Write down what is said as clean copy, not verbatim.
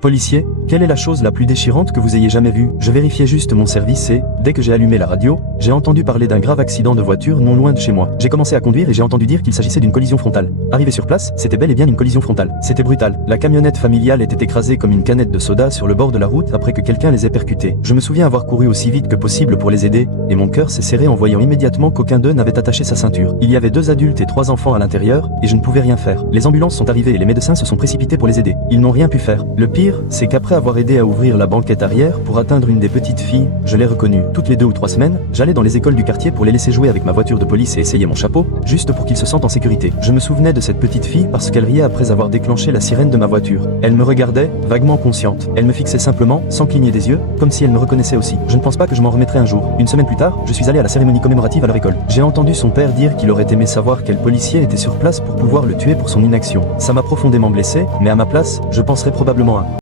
Policier, quelle est la chose la plus déchirante que vous ayez jamais vue? Je vérifiais juste mon service et, dès que j'ai allumé la radio, j'ai entendu parler d'un grave accident de voiture non loin de chez moi. J'ai commencé à conduire et j'ai entendu dire qu'il s'agissait d'une collision frontale. Arrivé sur place, c'était bel et bien une collision frontale. C'était brutal. La camionnette familiale était écrasée comme une canette de soda sur le bord de la route après que quelqu'un les ait percutés. Je me souviens avoir couru aussi vite que possible pour les aider, et mon cœur s'est serré en voyant immédiatement qu'aucun d'eux n'avait attaché sa ceinture. Il y avait 2 adultes et 3 enfants à l'intérieur, et je ne pouvais rien faire. Les ambulances sont arrivées et les médecins se sont précipités pour les aider. Ils n'ont rien pu faire. Le pire, c'est qu'après avoir aidé à ouvrir la banquette arrière pour atteindre une des petites filles, je l'ai reconnue. Toutes les 2 ou 3 semaines, j'allais dans les écoles du quartier pour les laisser jouer avec ma voiture de police et essayer mon chapeau, juste pour qu'ils se sentent en sécurité. Je me souvenais de cette petite fille parce qu'elle riait après avoir déclenché la sirène de ma voiture. Elle me regardait, vaguement consciente. Elle me fixait simplement, sans cligner des yeux, comme si elle me reconnaissait aussi. Je ne pense pas que je m'en remettrai un jour. Une semaine plus tard, je suis allé à la cérémonie commémorative à leur école. J'ai entendu son père dire qu'il aurait aimé savoir quel policier était sur place pour pouvoir le tuer pour son inaction. Ça m'a profondément blessé, mais à ma place, je penserais probablement à